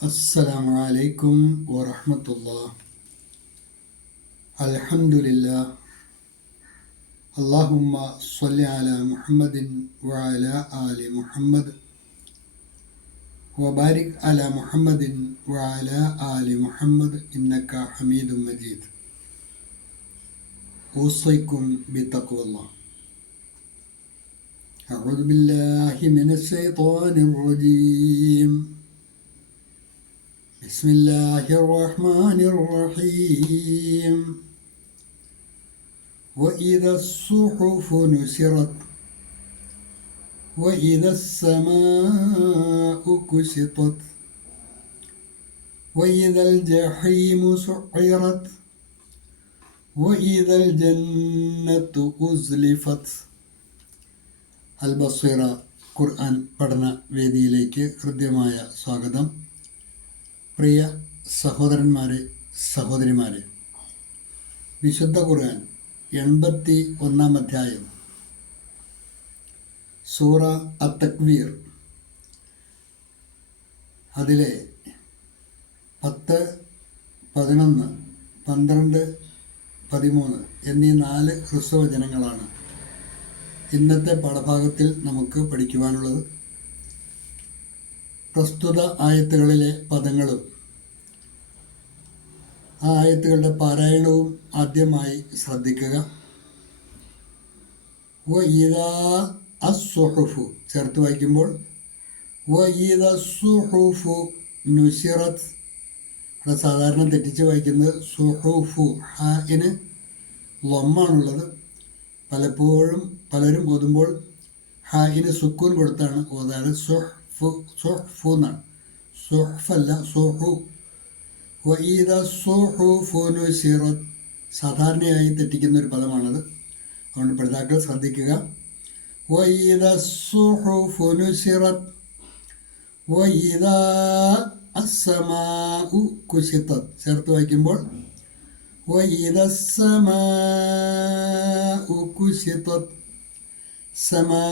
السلام عليكم ورحمة الله. الحمد لله. اللهم صل على محمد وعلى آل محمد وبارك على محمد وعلى آل محمد إنك حميد مجيد. أوصيكم بتقوى الله. أعوذ بالله من الشيطان الرجيم. بسم الله الرحمن الرحيم. وإذا الصحف نشرت وإذا السماء كشطت وإذا الجحيم سعرت وإذا الجنة أزلفت. അൽബസ്വീറ ഖുർആൻ പഠന വേദിയിലേക്ക് ഹൃദ്യമായ സ്വാഗതം. പ്രിയ സഹോദരന്മാരെ, സഹോദരിമാരെ, വിശുദ്ധ ഖുർആൻ 81-ാം അധ്യായം സൂറ അത്തക്വീർ, അതിലെ 10, 11, 12, 13 എന്നീ 4 ഹ്രസ്വവചനങ്ങളാണ് ഇന്നത്തെ പാഠഭാഗത്തിൽ നമുക്ക് പഠിക്കുവാനുള്ളത്. പ്രസ്തുത ആയത്തുകളിലെ പദങ്ങളും ആ ആയത്തുകളുടെ പാരായണവും ആദ്യമായി ശ്രദ്ധിക്കുക. വഇദാ അസ്സുഹുഫു ചേർത്ത് വായിക്കുമ്പോൾ വഇദാ അസ്സുഹുഫു നുശിറത്. അവിടെ സാധാരണ തെറ്റിച്ച് വായിക്കുന്നത് സുഹുഫു, ഹാഇന് ലമ്മാണുള്ളത്. പലപ്പോഴും പലരും ഓതുമ്പോൾ ഹാഇന് സുക്കൂൻ കൊടുത്താണ് ഓതാറ്. സുഹ്ഫു എന്നാണ്, സുഹ്ഫല്ല, സുഹു. വഇദാ സുഹുഫു നുശിറത് സാധാരണയായി തെറ്റിക്കുന്ന ഒരു പദമാണത്. അതുകൊണ്ട് പഠിതാക്കൾ ശ്രദ്ധിക്കുക. വഇദാ സുഹുഫു നുശിറത് വഇദാ അസ്സമാഉ കുശിതത് ചേർത്ത് വായിക്കുമ്പോൾ വഇദാ അസ്സമാഉ കുശിതത്. സമാ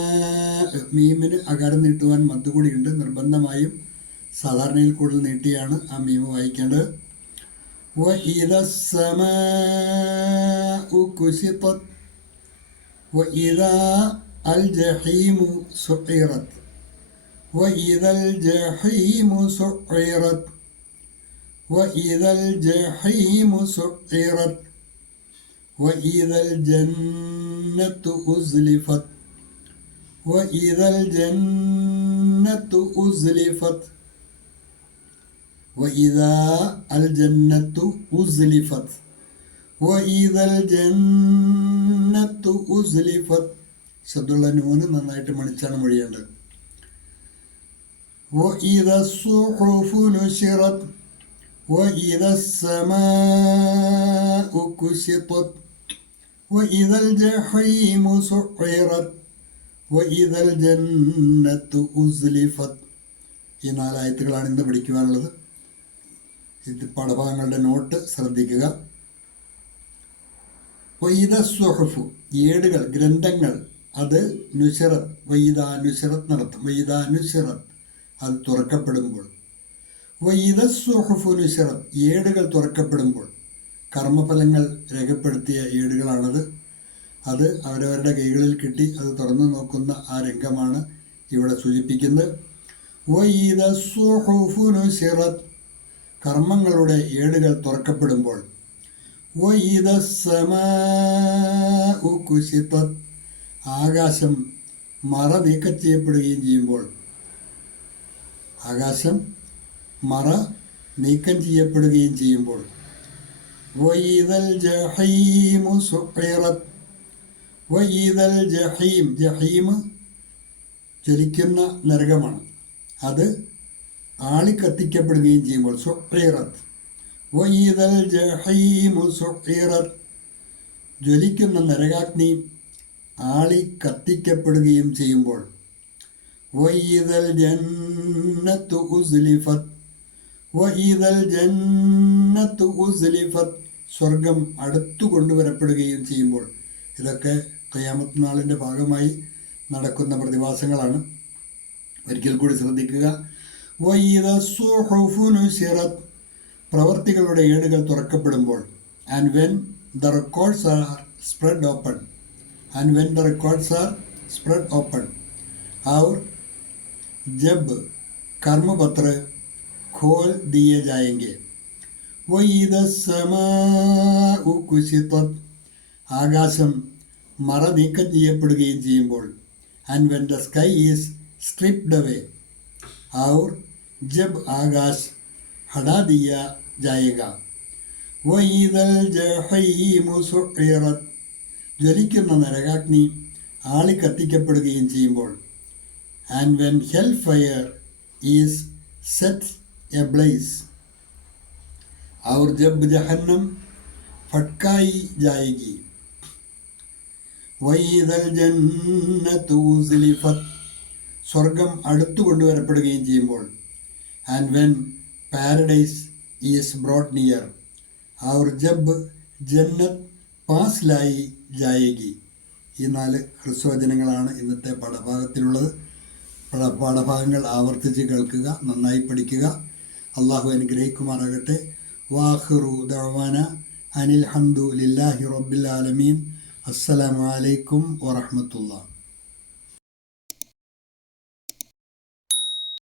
മീമിന് അകാരം നീട്ടുവാൻ മദ്ദ് കൂടിയുണ്ട്. നിർബന്ധമായും സാധാരണയിൽ കൂടുതൽ നീട്ടിയാണ് ആ മീമ് വായിക്കേണ്ടത്. വഇദാ അസ്സമാഉ കുശിതത് വഇദാ അൽ ജഹീമു സുഇറത് വഇദാ അൽ ജഹീമു സുഇറത് وإذا الجحيم سعرت وإذا الجنة أزلفت وإذا الجنة أزلفت وإذا الجنة أزلفت وإذا الجنة أزلفت. ശബ്ദമുള്ള നൂന് നന്നായിട്ട് മണിച്ചാണ് മൊഴിയേണ്ടത്. وإذا الصحف نشرت وإذا السماء كشطت وإذا الجحيم سعرت وإذا الجنة أزلفت. ഈ 4 ആയത്തുകളാണ് ഇന്ന് പഠിക്കുവാനുള്ളത്. ഇത് പാഠഭാഗങ്ങളുടെ നോട്ട് ശ്രദ്ധിക്കുക. വഇദാ സുഹുഫു ഏടുകൾ, ഗ്രന്ഥങ്ങൾ, അത് നുശറത്ത്, വഇദാ നുശറത്ത് നടത്തും. വഇദാ നുശറത്ത് അത് തുറക്കപ്പെടുമ്പോൾ. വഇദാ സുഹുഫു നുശറത് ഏടുകൾ തുറക്കപ്പെടുമ്പോൾ. കർമ്മഫലങ്ങൾ രേഖപ്പെടുത്തിയ ഏടുകളാണത്. അത് അവരവരുടെ കൈകളിൽ കിട്ടി അത് തുറന്നു നോക്കുന്ന ആ രംഗമാണ് ഇവിടെ സൂചിപ്പിക്കുന്നത്. വഇദാ സുഹുഫു നുശറത് കർമ്മങ്ങളുടെ ഏടുകൾ തുറക്കപ്പെടുമ്പോൾ. വഇദാ അസ്സമാഉ കുശിതത് ആകാശം മറ നീക്കം ചെയ്യപ്പെടുകയും ചെയ്യുമ്പോൾ. ആകാശം മറ നീക്കം ചെയ്യപ്പെടുകയും ചെയ്യുമ്പോൾ. വഇദൽ ജഹീമു സുഇറത് വഇദൽ ജഹീം, ജഹീം ജ്വലിക്കുന്ന നരകമാണ്, അത് ആളിക്കത്തിക്കപ്പെടുകയും ചെയ്യുമ്പോൾ. സുഇറത് വഇദൽ ജഹീമു സുഇറത് ജ്വലിക്കുന്ന നരകാഗ്നി ആളി കത്തിക്കപ്പെടുകയും ചെയ്യുമ്പോൾ. വഇദൽ ജന്നത്തു ഉസ്ലിഫത് വഇദൽ ജന്നത്തു ഉസ്ലിഫത് സ്വർഗം അടുത്തു കൊണ്ടുവരപ്പെടുകയും ചെയ്യുമ്പോൾ. ഇതൊക്കെ ഖിയാമത്ത് നാളിൻ്റെ ഭാഗമായി നടക്കുന്ന പ്രതിഭാസങ്ങളാണ്. ഒരിക്കൽ കൂടി ശ്രദ്ധിക്കുക. വഇദ സുഹുഫു നുസിറത്, പ്രവർത്തികളുടെ ഏടുകൾ തുറക്കപ്പെടുമ്പോൾ. And when the records are spread open. And when the records are spread open. और जब कर्मपत्र खोल दिए जाएंगे. वइദ समाഉ കുശിതത്, ആകാശം മറ നീക്കം ചെയ്യപ്പെടുകയും ചെയ്യുമ്പോൾ. And when the sky is stripped away. और जब आकाश हटा दिया जाएगा. वइദൽ ജഹീമു സുഇറത്, ജ്വലിക്കുന്ന നരകാഗ്നി ആളിക്കത്തിക്കപ്പെടുകയും ചെയ്യുമ്പോൾ. And when hellfire is set ablaze. और जब जहन्नम फटकाई जाएगी. वइदल जन्नतु उज़्लिफत, സ്വർഗം അടുത്തു കൊണ്ടുവരപ്പെടുകയും ചെയ്യുമ്പോൾ. And when paradise is brought near. और जब जन्नत पास लाई जाएगी. ഈ 4 ഹ്രസ്വവചനങ്ങളാണ് ഇന്നത്തെ പാഠഭാഗത്തിലുള്ളത്. പാഠഭാഗങ്ങൾ ആവർത്തിച്ച് കേൾക്കുക, നന്നായി പഠിക്കുക. അള്ളാഹു അനുഗ്രഹിക്കുമാറാകട്ടെ. വാഖിറു ദഅവാന അനിൽ ഹംദു ലില്ലാഹി റബ്ബിൽ ആലമീൻ. അസ്സലാമു അലൈക്കും വറഹ്മത്തുള്ളാഹി.